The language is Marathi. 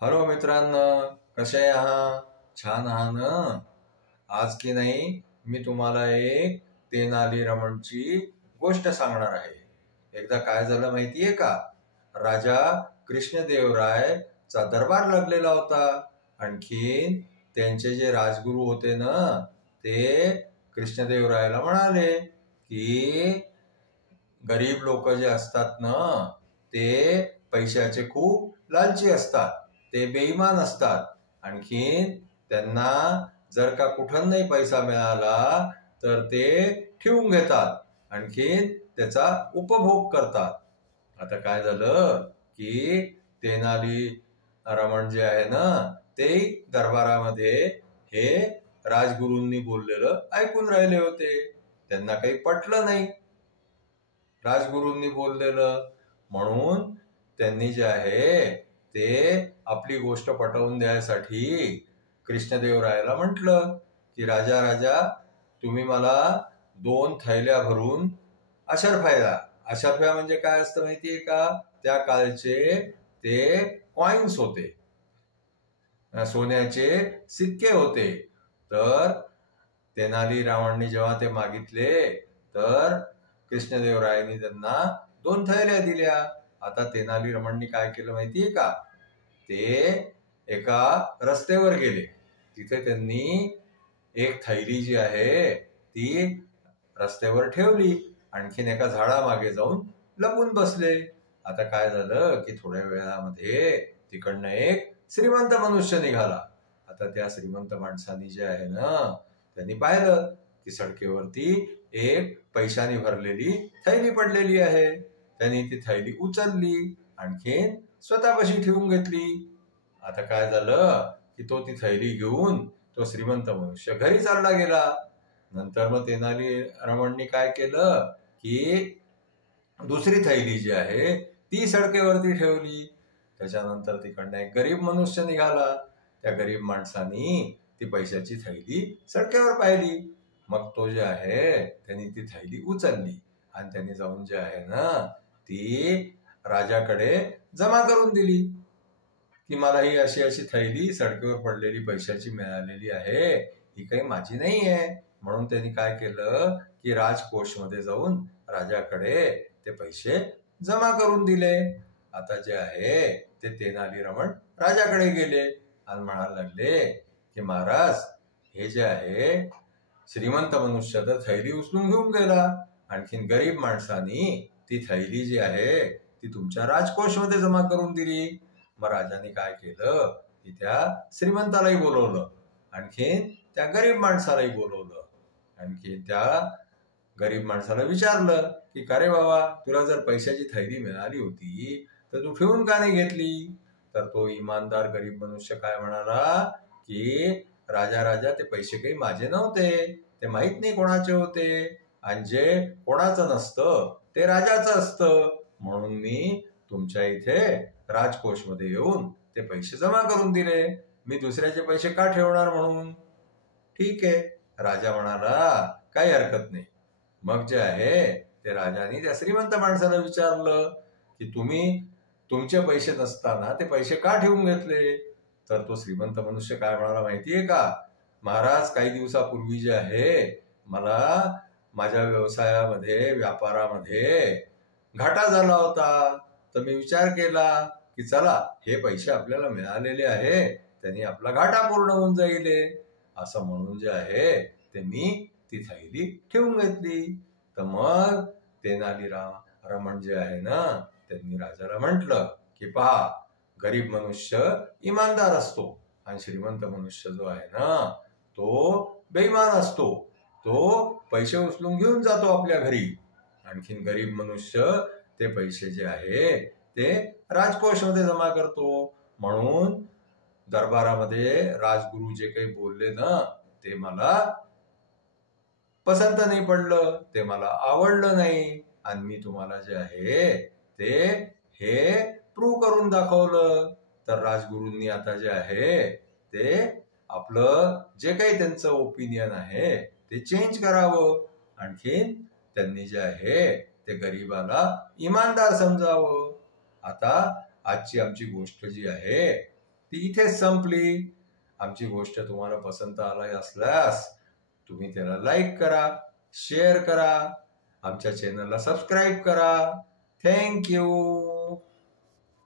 हॅलो मित्रांनो, कसे आहात? छान आहात ना? आज की नाही मी तुम्हाला एक तेनालीरामनची गोष्ट सांगणार आहे. एकदा काय झालं माहितीये का? राजा कृष्णदेवरायचा दरबार लागलेला होता. आणखीन त्यांचे जे राजगुरू होते ना, ते कृष्णदेवरायाला म्हणाले की गरीब लोक जे असतात ना, ते पैशाचे खूप लालची असतात, ते बेईमान असतात. आणखीन त्यांना जर का कुठं नाही पैसा मिळाला तर ते ठेवून घेतात, आणखीन त्याचा उपभोग करतात. आता काय झालं की तेनाली रमण जे आहे ना, ते दरबारामध्ये हे राजगुरूंनी बोललेलं ऐकून राहिले होते. त्यांना काही पटलं नाही राजगुरूंनी बोललेलं, म्हणून त्यांनी जे आहे ते आपली गोष्ट पटवून द्यायसाठी कृष्णदेवरायाला म्हटलं की राजा राजा तुम्ही मला 2 थैल्या भरून अशर्फ्या द्या. अशर्फ्या म्हणजे काय असतं माहितीये का? त्या काळचे ते कॉइन्स होते, सोन्याचे सिक्के होते. तर तेनालीरामनने जेव्हा ते मागितले तर कृष्णदेवरायांनी त्यांना 2 थैल्या दिल्या. आता तेनालीरामननी काय केलं माहितीये का? ते एका रस्त्यावर गेले. तिथे त्यांनी एक थैली जी आहे ती रस्त्यावर ठेवली, आणखीन एका झाडामागे जाऊन लपून बसले. आता काय झालं की थोड्या वेळामध्ये तिकडनं एक श्रीमंत मनुष्य निघाला. आता त्या श्रीमंत माणसाने जे आहे ना, त्यांनी पाहिलं की सडकेवरती एक पैशाने भरलेली थैली पडलेली आहे. त्यांनी ती थैली उचलली, आणखीन स्वतःपाशी ठेवून घेतली. आता काय झालं की तो ती थैली घेऊन तो श्रीमंत मनुष्य घरी चालला गेला. नंतर मग तेनालीरामननी काय केलं की दुसरी थैली जी आहे ती सडकेवरती ठेवली. त्याच्यानंतर तिकडनं एक गरीब मनुष्य निघाला. त्या गरीब माणसानी ती पैशाची थैली सडकेवर पाहिली. मग तो जे आहे त्यांनी ती थैली उचलली आणि त्यांनी जाऊन जे आहे ना ती राजाकडे जमा करून दिली की मला ही अशी अशी थैली सडकेवर पडलेली पैशाची मिळालेली आहे, ही काही माझी नाही आहे. म्हणून त्यांनी काय केलं की राजकोषमध्ये जाऊन राजाकडे ते पैसे जमा करून दिले. आता जे आहे ते तेनालीरामन राजाकडे गेले आणि म्हणायला लागले की महाराज, हे जे आहे श्रीमंत मनुष्य तर थैली उचलून घेऊन गेला, आणखीन गरीब माणसानी ती थैली जी आहे ती तुमच्या राजकोषमध्ये जमा करून दिली. मग राजाने काय केलं की त्या श्रीमंतालाही बोलवलं, आणखीन त्या गरीब माणसालाही बोलवलं. आणखी त्या गरीब माणसाला विचारलं की का रे बाबा, तुला जर पैशाची थैली मिळाली होती तर तू ठेवून का नाही घेतली? तर तो इमानदार गरीब मनुष्य काय म्हणाला की राजा राजा, ते पैसे काही माझे नव्हते, ते माहित नाही कोणाचे होते, आणि जे कोणाचं नसतं ते राजाचं असतं, म्हणून मी तुमच्या इथे राजकोषमध्ये येऊन ते पैसे जमा करून दिले. मी दुसऱ्याचे पैसे का ठेवणार म्हणून? ठीक आहे, राजा म्हणाला काही हरकत नाही. मग जे आहे ते राजाने त्या श्रीमंत माणसाला विचारलं की तुम्ही तुमचे पैसे नसताना ते पैसे का ठेवून घेतले? तर तो श्रीमंत मनुष्य काय म्हणाला माहितीये का? महाराज, काही दिवसापूर्वी जे आहे मला माझ्या व्यवसायामध्ये व्यापारामध्ये घाटा झाला होता. तर मी विचार केला की चला, हे पैसे आपल्याला मिळालेले आहे, त्यांनी आपला घाटा पूर्ण होऊन जाईल असं म्हणून जे आहे ते मी ती थैली ठेवून घेतली. तर मग तेनालीरामन जे आहे ना, त्यांनी राजाला म्हटलं की पहा, गरीब मनुष्य इमानदार असतो आणि श्रीमंत मनुष्य जो आहे ना तो बेईमान असतो. तो पैसे उचलून घेऊन जातो आपल्या घरी, आणखीन गरीब मनुष्य ते पैसे जे आहे ते राजकोषमध्ये जमा करतो. म्हणून दरबारामध्ये राजगुरू जे काही बोलले ना, ते मला पसंत नाही पडलं, ते मला आवडलं नाही, आणि मी तुम्हाला जे आहे ते हे प्रूव्ह करून दाखवलं. तर राजगुरूंनी आता जे आहे ते आपलं जे काही त्यांचं ओपिनियन आहे ते चेंज करावं, आणखीन त्यांनी जे आहे ते गरीबाला इमानदार समजावं. आता आजची आमची गोष्ट जी आहे ती इथेच संपली. आमची गोष्ट तुम्हाला पसंत आली असल्यास तुम्ही त्याला लाईक करा, शेअर करा, आमच्या चॅनलला सबस्क्राईब करा. Thank you.